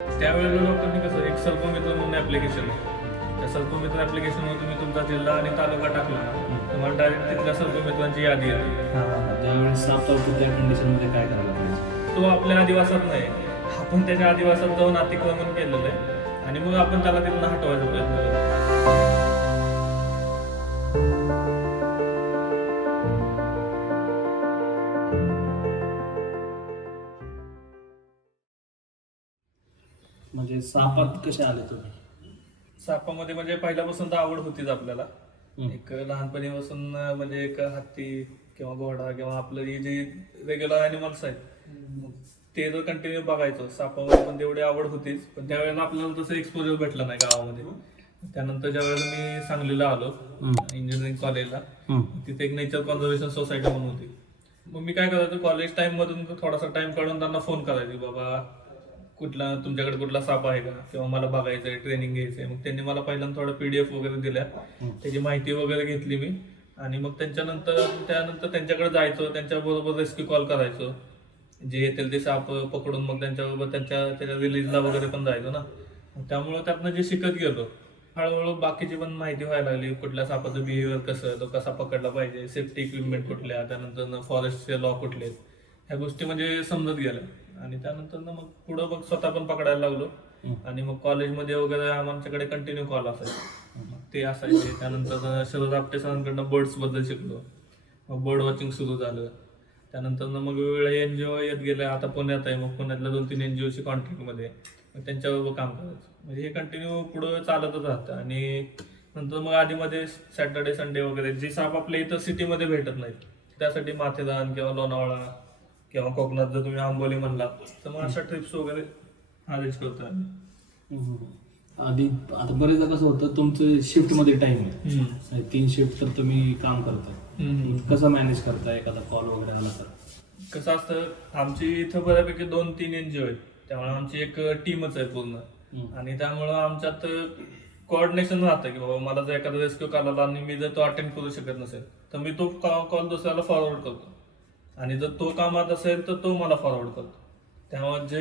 त्यावेळेला लोकांनी कसं एक सर्पमित्र म्हणून ऍप्लिकेशन आहे त्या सर्पमित्र ऍप्लिकेशनवर तुम्ही तुमचा जिल्हा आणि तालुका टाकला. तुम्हाला डायरेक्ट तिथल्या सर्पमित्रांची यादी येते ज्यावेळेस साप चावतो त्या कंडिशनमध्ये काय करायला पाहिजे? तो आपल्या आदिवासात नाही. आपण त्याच्या आदिवासात जाऊन अतिक्रमण केलेलं आहे. आणि मग आपण त्याला तिथून हटवायचा प्रयत्न करतो म्हणजे सापात कसे आले तुम्ही? सापामध्ये म्हणजे पहिल्यापासून तर आवड होतीच आपल्याला. हम्म. एक लहानपणीपासून म्हणजे एक हत्ती किंवा घोडा किंवा आपलं ही जी रेग्युलर अॅनिमल्स आहेत ते जर कंटिन्यू बघायचो. सापामध्ये पण तेवढी आवड होतीच. पण त्यावेळेला आपल्याला तसं एक्सपोजर भेटलं नाही गावामध्ये. त्यानंतर ज्यावेळेला मी सांगलीला आलो इंजिनिअरिंग कॉलेजला. तिथे एक नेचर कॉन्झर्वेशन सोसायटी म्हणून होती. मग मी काय करायचो कॉलेज टाइम मधून थोडासा टाइम काढून त्यांना फोन करायचो बाबा कुठला तुमच्याकडे कुठला साप आहे का? किंवा मला बघायचंय ट्रेनिंग घ्यायचंय. मग त्यांनी मला पहिल्यांदा थोडं पीडीएफ वगैरे दिल्या. त्याची माहिती वगैरे घेतली मी. आणि मग त्यांच्यानंतर त्यानंतर त्यांच्याकडे जायचो. त्यांच्या बरोबर रेस्क्यू कॉल करायचो. जे येतील ते साप पकडून मग त्यांच्याबरोबर त्यांच्या त्याच्या रिलीजला वगैरे पण जायचो ना. त्यामुळं त्यातनं जे शिकत गेलो हळूहळू बाकीची पण माहिती व्हायला लागली. कुठल्या सापाचं बिहेवियर कसं तो कसा पकडला पाहिजे? सेफ्टी इक्विपमेंट कुठल्या? त्यानंतर फॉरेस्टचे लॉ कुठले आहेत. ह्या गोष्टी म्हणजे समजत गेल्या. आणि त्यानंतर मग पुढं मग स्वतः पण पकडायला लागलो. आणि मग कॉलेजमध्ये वगैरे आमच्याकडे कंटिन्यू कॉल असायचे. मग ते असायचे. त्यानंतर शरद आपटे सरांकडनं बर्ड्सबद्दल शिकलो. मग बर्ड वॉचिंग सुरू झालं. त्यानंतर मग वेगवेगळ्या एनजीओ येत गेल्या आता पुण्यात आहे. मग पुण्यातल्या दोन तीन एनजीओची कॉन्टॅक्टमध्ये आहे. मग त्यांच्याबरोबर काम करायचं. म्हणजे हे कंटिन्यू पुढं चालतच राहतं. आणि नंतर मग आधीमध्ये सॅटर्डे संडे वगैरे जे साप आपल्या इथं सिटीमध्ये भेटत नाहीत. त्यासाठी माथेरान किंवा लोणावळा किंवा कोकणात जर तुम्ही आंबोली म्हणलात तर मग अशा ट्रिप्स वगैरे अरेंज करतो. आधी आता बरेचदा कसं होतं तुमचं शिफ्टमध्ये टाइम आहे. तीन शिफ्ट तर तुम्ही काम करताय. कसं मॅनेज करताय? एखादा कॉल वगैरे आला तर? कसं असतं आमची इथं बऱ्यापैकी दोन तीन एनजीओ आहेत. त्यामुळे आमची एक टीमच आहे पूर्ण. आणि त्यामुळं आमच्यात कोऑर्डिनेशन राहतं की बाबा मला जर एखादा रेस्क्यू करायला आणि मी जर तो अटेंड करू शकत नसेल तर मी तो कॉल दुसऱ्याला फॉरवर्ड करतो. आणि जर तो कामात असेल तर तो मला फॉरवर्ड करतो. त्यामुळे जे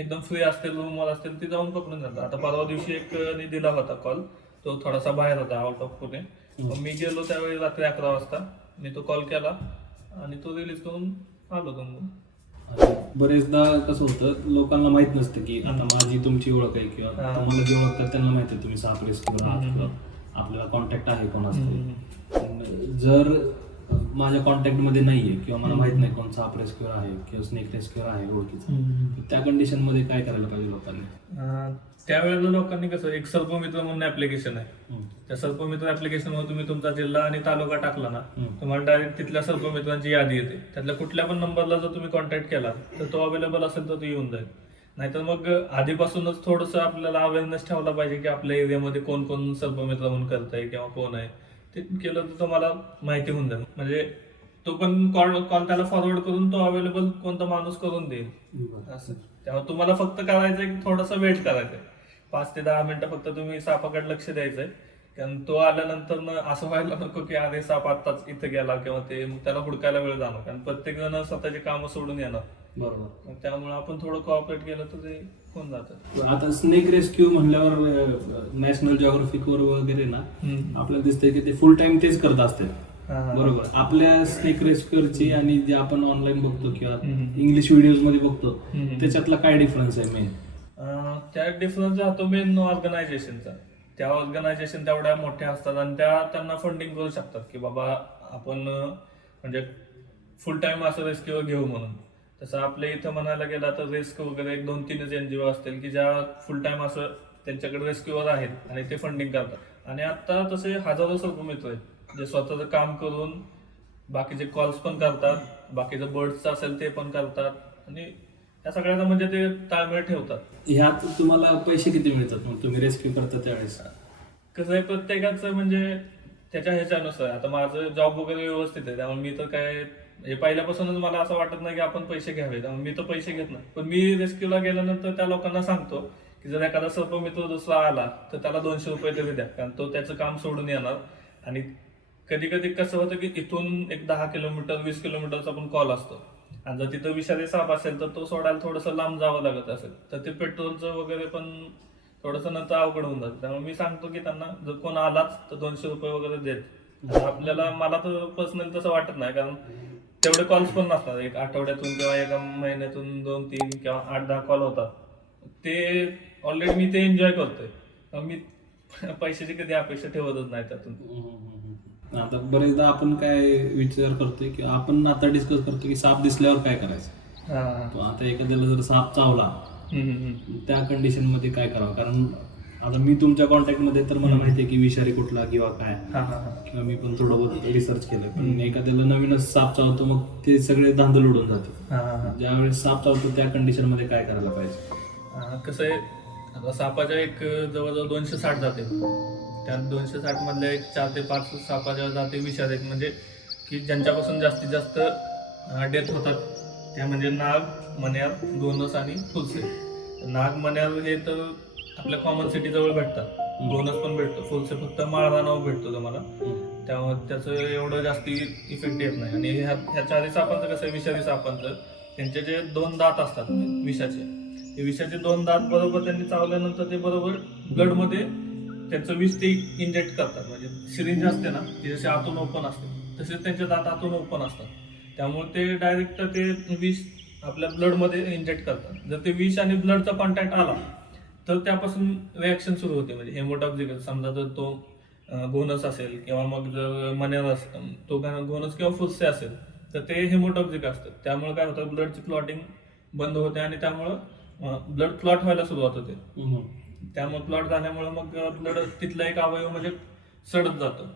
एकदम फ्री असतील रूमवर असतील ते जाऊन पकडून जातात. आता परवा दिवशी एक नि दिला होता कॉल तो थोडासा बाहेर होता आउट ऑफ पुणे. मी गेलो त्यावेळी रात्री अकरा वाजता. मी तो कॉल केला आणि तो रिलीज करून आलो तुम्ही बरेचदा कसं होतं लोकांना माहीत नसतं की आता माझी तुमची ओळख आहे किंवा. तुम्हाला जे ओळखतात त्यांना माहिती आहे तुम्ही साप रेस्क्यूर आहात किंवा आपल्याला कॉन्टॅक्ट आहे कोणाचं जर माझ्या कॉन्टॅक्टमध्ये नाहीये किंवा मला माहीत नाही कोण साप रेस्क्यूर आहे किंवा स्नेक रेस्क्यूर आहे ओळखीचा. त्या कंडिशनमध्ये काय करायला पाहिजे लोकांनी? त्यावेळेला लोकांनी कसं एक सर्पमित्र म्हणून ऍप्लिकेशन आहे. त्या सर्पमित्र ऍप्लिकेशनवर तुम्ही तुमचा जिल्हा आणि तालुका टाकला ना. तुम्हाला डायरेक्ट तिथल्या सर्पमित्रांची यादी येते. त्यातल्या कुठल्या पण नंबरला जर तुम्ही कॉन्टॅक्ट केला तर तो अवेलेबल असेल तर तो येऊन जाईल. नाहीतर मग आधीपासूनच थोडंसं आपल्याला अवेअरनेस ठेवला पाहिजे की आपल्या एरियामध्ये कोण कोण सर्पमित्र म्हणून करताय किंवा कोण आहे. ते केलं तर तुम्हाला माहिती होऊन जाईल. म्हणजे तो पण कॉल कॉल त्याला फॉरवर्ड करून तो अवेलेबल कोणता माणूस करून देईल. असं. त्यामुळे तुम्हाला फक्त करायचं थोडंसं वेट करायचंय पाच ते दहा मिनिटं फक्त तुम्ही सापाकडे लक्ष द्यायचंय कारण तो आल्यानंतर न असं व्हायला नको की अरे साप आत्ताच इथं गेला किंवा ते मग त्याला हुडकायला वेळ जाणार. कारण प्रत्येक जण स्वतःची कामं सोडून येणार. बरोबर. मग त्यामुळे आपण थोडं कॉपरेट केलं तर ते होऊन जातं. आता स्नेक रेस्क्यू म्हणल्यावर नॅशनल जिओग्राफिकवर वगैरे ना आपल्याला दिसतंय की ते फुल टाइम तेच करत असते हा. बरोबर. आपल्या स्नेक रेस्क्यूअरची आणि जे आपण ऑनलाईन बघतो किंवा हम्म. इंग्लिश व्हिडिओजमध्ये बघतो हम्म. त्याच्यातला काय डिफरन्स आहे मेन अं, त्या डिफरन्स राहतो मेन ऑर्गनायझेशनचा त्या ऑर्गनायझेशन तेवढ्या मोठ्या असतात आणि त्या त्यांना फंडिंग करू शकतात की बाबा आपण अं, म्हणजे फुल टाइम असं रेस्क्यू घेऊ म्हणून. तसं आपल्या इथं म्हणायला गेला तर रेस्क वगैरे एक दोन तीनच एनजीओ असतील की ज्या फुल टाइम असं त्यांच्याकडे रेस्क्यूवर आहेत आणि ते फंडिंग करतात. आणि आता तसे हजारो सर्व मित्र आहेत. जे स्वतःचं काम करून बाकीचे कॉल्स पण करतात बाकीचं बर्ड्सचं असेल ते पण करतात. आणि या सगळ्याचा म्हणजे ते ताळमेळ ठेवतात. ह्यात तुम्हाला पैसे किती मिळतात? मग तुम्ही रेस्क्यू करता त्यावेळेस? कसं आहे प्रत्येकाचं म्हणजे त्याच्या ह्याच्यानुसार. आता माझं जॉब वगैरे व्यवस्थित आहे त्यामुळे मी तर काय हे पहिल्यापासूनच मला असं वाटत नाही की आपण पैसे घ्यावेत. मी तर पैसे घेत नाही. पण मी रेस्क्यूला गेल्यानंतर त्या लोकांना सांगतो की जर एखादा सर्पमित्र दुसरा आला तर त्याला दोनशे रुपये तरी द्या. कारण तो त्याचं काम सोडून येणार. आणि कधी कधी कसं होतं की इथून एक दहा किलोमीटर वीस किलोमीटरचा पण कॉल असतो. आणि जर तिथं विषारी साप असेल तर तो सोडायला थोडंसं लांब जावं लागत असेल. तर ते पेट्रोलचं वगैरे पण थोडंसं नंतर अवघड होऊन जातं. त्यामुळे मी सांगतो की त्यांना जर कोण आलाच तर दोनशे रुपये वगैरे देत. आपल्याला मला तर पर्सनली तसं वाटत नाही. कारण तेवढे कॉल्स पण नसतात. एक आठवड्यातून किंवा एका महिन्यातून दोन तीन किंवा आठ दहा कॉल होतात. ते ऑलरेडी मी ते एन्जॉय करतोय. मी पैशाची कधी अपेक्षा ठेवतच नाही त्यातून. आता बरेचदा आपण काय विचार करतोय की आपण आता डिस्कस करतो की साप दिसल्यावर काय करायचं? आता एखाद्याला जर साप चावला. त्या कंडिशनमध्ये काय करावं? कारण आता मी तुमच्या कॉन्टॅक्टमध्ये तर मला माहिती आहे की विषारी कुठला किंवा काय. हा, हा, हा. किंवा मी पण थोडं बहुत रिसर्च केलं. पण एखाद्याला नवीनच साप चावतो मग ते सगळे धांदल उडून जाते हा, हा, हा. ज्यावेळेस साप चावतो त्या कंडिशनमध्ये काय करायला पाहिजे? कसं आहे आता सापाच्या एक जवळजवळ दोनशे साठ जाते. त्यात दोनशे साठ मधल्या एक चार ते पाच सापाच्या जाती विषारी. आहेत म्हणजे की ज्यांच्यापासून जास्तीत जास्त डेथ होतात त्या म्हणजे नाग मण्यार गोनस आणि फुलसे. नाग मण्यार हे तर आपल्या कॉमन सिटी जवळ भेटतात. बोनस पण भेटतो. फुलसे फक्त माळरा नाव भेटतो तुम्हाला. त्यामुळे त्याचं एवढं जास्त इफेक्ट येत नाही. आणि ह्या ह्याच्या चारी सापांचं कसं आहे विषारी सापांचं त्यांचे जे दोन दात असतात म्हणजे विषाचे ते विषाचे दोन दात बरोबर त्यांनी चावल्यानंतर ते बरोबर ब्लडमध्ये त्यांचं विष ते इंजेक्ट करतात. म्हणजे सिरिंज असते ना ती जशी आतून ओपन असते तसेच त्यांचे दात आतून ओपन असतात. त्यामुळे ते डायरेक्ट ते विष आपल्या ब्लडमध्ये इंजेक्ट करतात. जर ते विष आणि ब्लडचा कॉन्टॅक्ट आला तर त्यापासून रिॲक्शन सुरू होते. म्हणजे हेमोटॉक्सिक समजा जर तो गोनस असेल किंवा मग जर मनेर असेल तो गोनस किंवा फुस्से असेल तर ते हेमोटॉक्सिक असतं त्यामुळे काय होतं ब्लडची क्लॉटिंग बंद होते आणि त्यामुळं ब्लड क्लॉट व्हायला सुरुवात होते. त्यामुळे क्लॉट झाल्यामुळे मग ब्लड तिथला एक अवयव म्हणजे सडत जातं.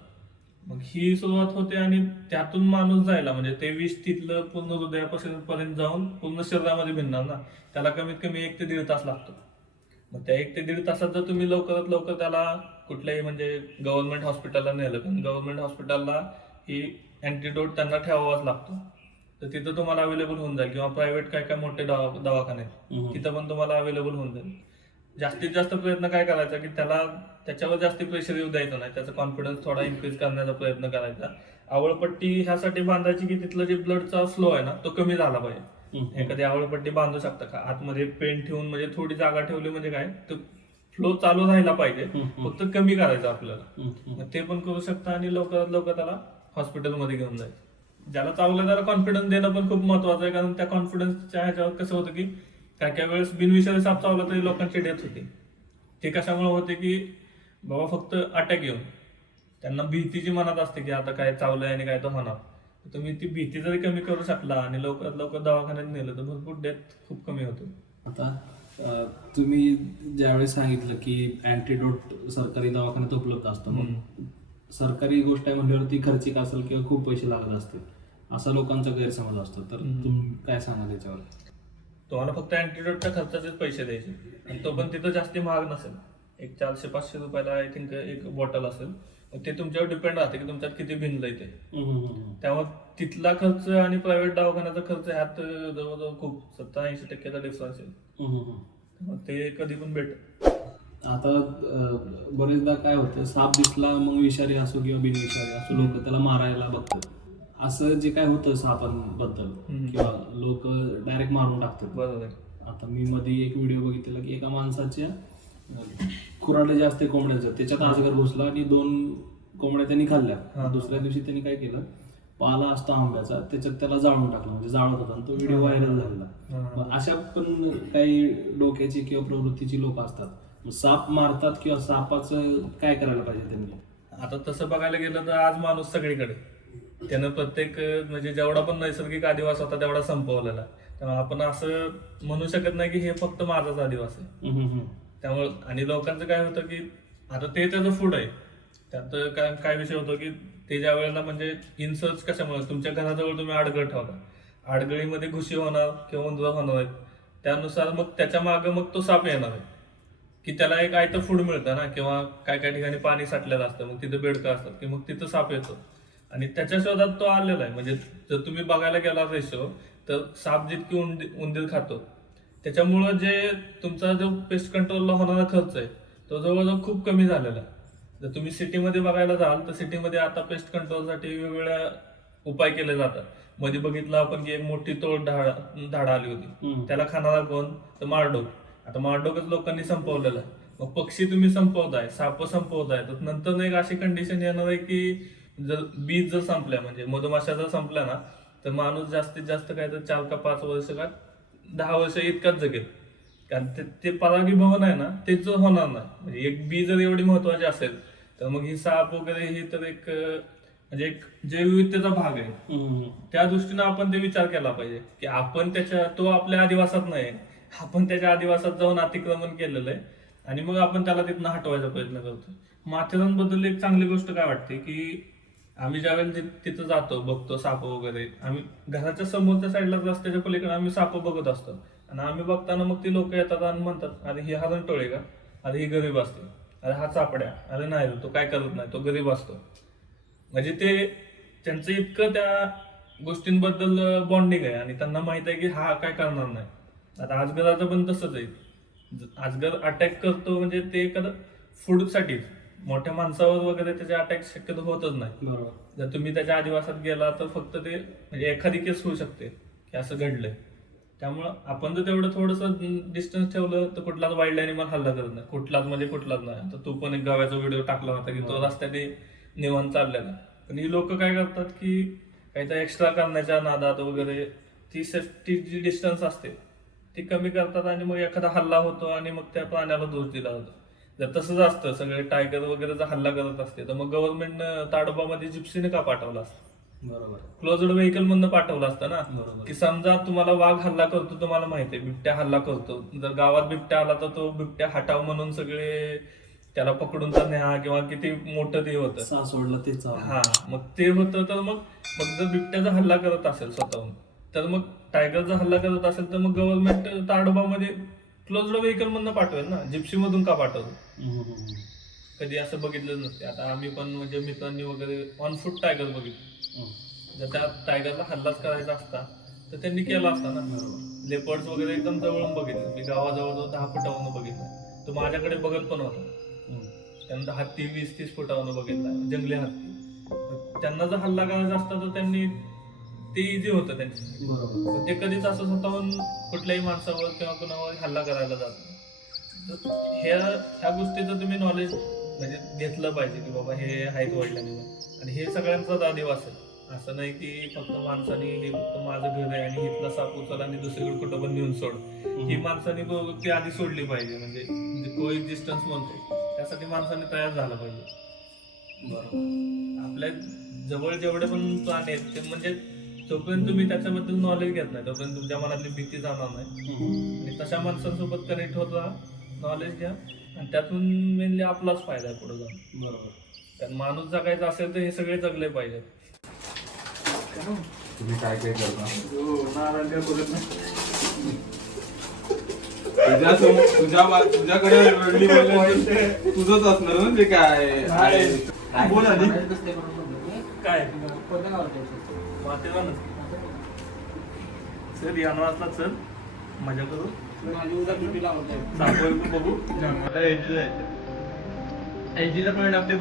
मग ही सुरुवात होते आणि त्यातून माणूस जायला म्हणजे ते विष तिथलं पूर्ण हृदयापासून पर्यंत जाऊन पूर्ण शरीरामध्ये भिनणार ना. त्याला कमीत कमी एक ते दीड तास लागतो. मग त्या एक ते दीड तासात जर तुम्ही लवकरात लवकर त्याला कुठल्याही म्हणजे गव्हर्नमेंट हॉस्पिटलला नेलं. कारण गव्हर्नमेंट हॉस्पिटलला ही अँटीडोट त्यांना ठेवावाच लागतो. तर तिथं तुम्हाला अवेलेबल होऊन जाईल. किंवा प्रायव्हेट काय काय मोठे दवा दवाखाने आहेत. तिथं पण तुम्हाला अवेलेबल होऊन जाईल. जास्तीत जास्त प्रयत्न काय करायचा की त्याला त्याच्यावर जास्ती प्रेशर येऊ द्यायचं नाही. त्याचा कॉन्फिडन्स थोडा इन्क्रीज करण्याचा प्रयत्न करायचा. आवळपट्टी ह्यासाठी बांधायची की तिथलं जे ब्लडचा फ्लो आहे ना तो कमी झाला पाहिजे. एखादी आवळपट्टी बांधू शकता का? आतमध्ये पेन ठेवून म्हणजे थोडी जागा ठेवली म्हणजे काय? तर फ्लो चालू राहिला पाहिजे. फक्त कमी करायचं आपल्याला. ते पण करू शकता आणि लवकरात लवकर त्याला हॉस्पिटलमध्ये घेऊन जायचं. ज्याला चावलं त्याला कॉन्फिडन्स देणं पण खूप महत्वाचं आहे. कारण त्या कॉन्फिडन्सच्या ह्याच्यावर कसं होतं की काय काय वेळेस बिनविषारी साप चावला तरी लोकांची डेथ होते. ते कशामुळे होते की बाबा फक्त अटॅक येऊन. त्यांना भीतीची मनात असते की आता काय चावलंय आणि काय तर होणार. तुम्ही ती भीती जरी कमी करू शकला आणि लवकरात लवकर दवाखान्यात नेलं तर भरपूर डेथ खूप कमी होते. आता अं, तुम्ही ज्यावेळेस सांगितलं की अँटीडोट सरकारी दवाखान्यात उपलब्ध असतं मग सरकारी गोष्ट आहे म्हणल्यावरती खर्चिक असेल किंवा खूप पैसे लागत असतील असा लोकांचा गैरसमज असतो. तर तुम्ही काय सांगाल याच्यावर? तुम्हाला फक्त अँटीडोटच्या खर्चाचेच पैसे द्यायचे. आणि तो पण तिथं जास्ती महाग नसेल. एक चारशे पाचशे रुपयाला आय थिंक एक बॉटल असेल. ते तुमच्यावर डिपेंड राहते की तुमच्यात किती भिनलंय ते. त्यामुळे तिथला खर्च आणि प्रायव्हेट दवाखान्याचा खर्च ह्यात जवळजवळ खूप सत्तर ऐंशी टक्क्याचा डिफरन्स. त्यामुळे ते कधी पण भेट आता बरेचदा काय होतं साप दिसला मग विषारी असो किंवा बिनविषारी असो लोक त्याला मारायला बघतात. असं जे काय होतं सापांबद्दल. किंवा लोक डायरेक्ट मारून टाकतात. बरोबर आता मी मध्ये एक व्हिडिओ बघितलेला की एका माणसाच्या अं, खुराडे जे असते कोंबड्याचं. त्याच्यात अजगर घुसला आणि दोन कोंबड्या त्यांनी खाल्ल्या. हा. दुसऱ्या दिवशी त्यांनी काय केलं? पाला असतो आंब्याचा त्याच्यात त्याला जाळून टाकला. म्हणजे जाळत होता आणि तो व्हिडिओ व्हायरल झालेला. मग अशा पण काही डोक्याची किंवा प्रवृत्तीची लोक असतात. मग साप मारतात किंवा सापाचं काय करायला पाहिजे त्यांनी? आता तसं बघायला गेलं तर आज माणूस सगळीकडे. त्यानं प्रत्येक म्हणजे जेवढा पण नैसर्गिक आदिवास होता तेवढा संपवलेला. त्यामुळे आपण असं म्हणू शकत नाही की हे फक्त माझाच आदिवास आहे. त्यामुळे आणि लोकांचं काय होतं की आता ते त्याचं फूड आहे. त्यात काय काय विषय होतो की ते ज्या वेळेला म्हणजे इन्सर्ट्स कशामुळे तुमच्या घराजवळ तुम्ही आडगळ ठेवता आडगळीमध्ये घुशी होणार किंवा उंदरा होणार आहेत. त्यानुसार मग त्याच्या मागं मग तो साप येणार आहे. की त्याला एक आयतं फूड मिळतं ना किंवा काय काय ठिकाणी पाणी साठलेलं असतं मग तिथं बेडकं असतात की मग तिथं साप येतो. आणि त्याच्या शोधात तो आलेला आहे. म्हणजे जर तुम्ही बघायला गेला रेशो तर साप जितकी उंदी उंदीर खातो त्याच्यामुळं जे तुमचा जो पेस्ट कंट्रोलला होणारा खर्च आहे तो जवळजवळ खूप कमी झालेला आहे. जर तुम्ही सिटीमध्ये बघायला जाल तर सिटीमध्ये आता पेस्ट कंट्रोलसाठी वेगवेगळ्या उपाय केले जातात. मध्ये बघितलं आपण की एक मोठी तोड झाड झाडं आली होती. त्याला खाणारा कोण? तर मारडोक. आता मारडोकच लोकांनी संपवलेलं आहे. मग पक्षी तुम्ही संपवताय साप संपवताय तर नंतर एक अशी कंडिशन येणार आहे की जर बीज जर संपल्या म्हणजे मधुमाशा जर संपल्या ना तर माणूस जास्तीत जास्त काय तर चार का पाच वर्ष का दहा वर्ष इतकाच जगेल कारण ते ते परागीभवन आहे ना तेच होणार नाही. म्हणजे एक बी जर एवढी महत्वाची असेल तर मग ही साप वगैरे ही तर एक म्हणजे एक जैवविविधतेचा भाग आहे. त्या दृष्टीनं आपण ते विचार केला पाहिजे की आपण त्याच्या तो आपल्या आदिवासात नाही आपण त्याच्या आदिवासात जाऊन अतिक्रमण केलेलं आहे आणि मग आपण त्याला तिथनं हटवायचा प्रयत्न करतो माथेरानबद्दल एक चांगली गोष्ट काय वाटते की आम्ही ज्यावेळेला वेळेला तिथं जातो बघतो साप वगैरे आम्ही घराच्या समोरच्या साईडला रस्त्याच्या पलीकडे आम्ही साप बघत असतो. आणि आम्ही बघताना मग ती लोक येतात आणि म्हणतात अरे ही हरण टोळे का? अरे ही गरीब असते. अरे हा चापड्या. अरे नाही रे, तो काय करत नाही तो गरीब असतो. म्हणजे ते त्यांचं इतकं त्या गोष्टींबद्दल बॉन्डिंग आहे. आणि त्यांना माहीत आहे की हा काय करणार नाही. आता आजगराचं पण तसंच आहे. आजगर अटॅक करतो म्हणजे ते एखादं फूडसाठीच मोठ्या माणसावर वगैरे त्याचे अटॅक शक्यतो होतच नाही. बरोबर. जर तुम्ही त्याच्या आदिवासात गेला तर फक्त ते म्हणजे एखादी केस होऊ शकते की असं घडलंय. त्यामुळं आपण जर तेवढं थोडंसं डिस्टन्स ठेवलं तर कुठलाच वाईल्ड अॅनिमल हल्ला करत नाही. कुठलाच म्हणजे कुठलाच नाही. आता तू पण एक गावाचा व्हिडिओ टाकला होता की तो रस्त्यात निवांत चाललेला. पण ही लोक काय करतात की काहीतरी एक्स्ट्रा करण्याच्या नादात वगैरे ती सेफ्टी जी डिस्टन्स असते ती कमी करतात आणि मग एखादा हल्ला होतो आणि मग त्या प्राण्याला दोष दिला जातो. जर तसंच असतं. सगळे टायगर वगैरे जर हल्ला करत असते तर मग गव्हर्नमेंटनं ताडोबामध्ये जिप्सीने का पाठवलं असतं? बरोबर. क्लोज्ड व्हेकल मधनं पाठवलं असतं ना? की समजा तुम्हाला वाघ हल्ला करतो तुम्हाला माहिती आहे बिबट्या हल्ला करतो. जर गावात बिबट्या आला तर तो बिबट्या हटाव म्हणून सगळे त्याला पकडून तर न्या किंवा किती मोठं ते होतं. सोडला तेच हा मग ते होतं तर मग मग जर बिबट्याचा हल्ला करत असेल स्वतःहून तर मग टायगरचा हल्ला करत असेल तर मग गव्हर्नमेंट ताडोबामध्ये क्लोज्ड व्हेकल मधनं पाठवेल ना जिप्सी मधून का पाठवतो कधी असं बघितलं नसते. आता आम्ही पण म्हणजे मित्रांनी वगैरे ऑन फूट टायगर बघितलं. जर त्या टायगरला हल्लाच करायचा असता तर त्यांनी केला असता ना. लेपर्ड्स वगैरे एकदम जवळून बघितलं. मी गावाजवळ जवळ दहा फुटावरून बघितलं. तो माझ्याकडे बघत पण होता. त्यानंतर हत्ती वीस तीस फुटावरून बघितला. जंगली हत्ती. त्यांना जर हल्ला करायचा असता तर त्यांनी ते इझी होतं त्यांच्या बरोबर. पण ते कधीच असं स्वतःहून कुठल्याही माणसावर किंवा कुणावर हल्ला करायला जात नाही. तर ह्या ह्या गोष्टीचं तुम्ही नॉलेज म्हणजे घेतलं पाहिजे की बाबा हे आहेत वडिलांनी. आणि हे सगळ्यांचाच आदिवास आहे. असं नाही की फक्त माणसाने हे फक्त माझं घर आहे आणि इथला साप उचल आणि दुसरीकडे कुठं पण नेऊन सोड. ही माणसाने तो- ती आधी सोडली पाहिजे. म्हणजे को एक्झिस्टन्स म्हणतो. त्यासाठी माणसाने तयार झालं पाहिजे. बरोबर. आपल्या जवळ जेवढे पण प्राणी आहेत ते म्हणजे जोपर्यंत तुम्ही त्याच्याबद्दल नॉलेज घेत नाही तोपर्यंत तुमच्या मनातली भीती जाणार नाही. आणि तशा माणसांसोबत कनेक्ट होत राहा नॉलेज घ्या. आणि त्यातून मेनली आपलाच फायदा आहे पुढे जाऊन. बरोबर. कारण माणूस जगायचा असेल तर हे सगळे जगले पाहिजेत. तुम्ही काय काय करता? काय तुझ्या तुझ्या तुझ्याकडे रडली तुझंच असणार ना ते काय आहे. बोल आधी. माथेरानच सर यानं असला चल. मजा करू. सापळ बघू. आता यायचं जायचं. यायचीला पण आपले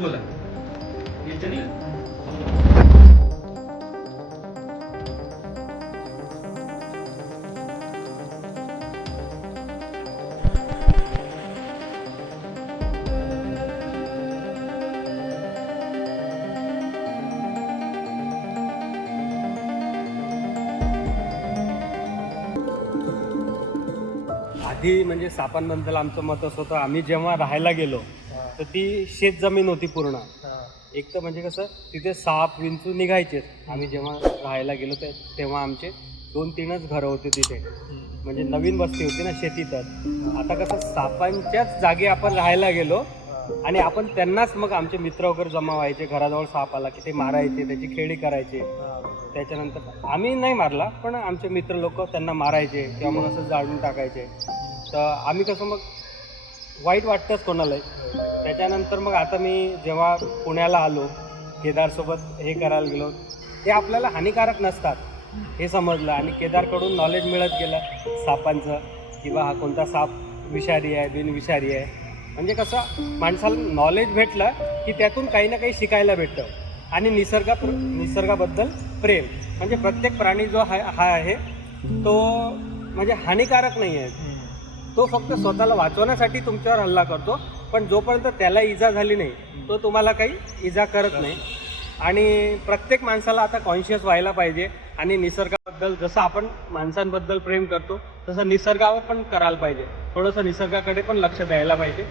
आधी म्हणजे सापांबद्दल आमचं मत असं होतं आम्ही जेव्हा राहायला गेलो तर ती शेत जमीन होती पूर्ण. एक तर म्हणजे कसं तिथे साप विंचू निघायचेच आम्ही जेव्हा राहायला गेलो ते तेव्हा आमचे दोन तीनच घरं होते तिथे. म्हणजे नवीन वस्ती होती ना शेतीतच. आता कसं सापांच्याच जागी आपण राहायला गेलो आणि आपण त्यांनाच मग आमचे मित्र वगैरे जमा व्हायचे घराजवळ साप आला की ते मारायचे त्याची खेळी करायचे. त्याच्यानंतर आम्ही नाही मारला पण आमचे मित्र लोक त्यांना मारायचे किंवा मग असं जाळून टाकायचे. तर आम्ही कसं मग वाईट वाटतंच कोणालाही. त्याच्यानंतर मग आता मी जेव्हा पुण्याला आलो केदारसोबत हे करायला गेलो ते आपल्याला हानिकारक नसतात हे समजलं. आणि केदारकडून नॉलेज मिळत गेलं सापांचं किंवा हा कोणता साप विषारी आहे बिनविषारी आहे. म्हणजे कसं माणसाला नॉलेज भेटलं की त्यातून काही ना काही शिकायला भेटतं. आणि निसर्गा निसर्गाबद्दल प्रेम. म्हणजे प्रत्येक प्राणी जो हा हा आहे तो म्हणजे हानिकारक नाही आहे. तो फक्त स्वतःला वाचवण्यासाठी तुमच्यावर हल्ला करतो पण जोपर्यंत त्याला इजा झाली नाही तो तुम्हाला काही इजा करत नाही. आणि प्रत्येक माणसाला आता कॉन्शियस व्हायला पाहिजे आणि निसर्गाबद्दल जसं आपण माणसांबद्दल प्रेम करतो तसं निसर्गावर पण करायला पाहिजे. थोडंसं निसर्गाकडे पण लक्ष द्यायला पाहिजे.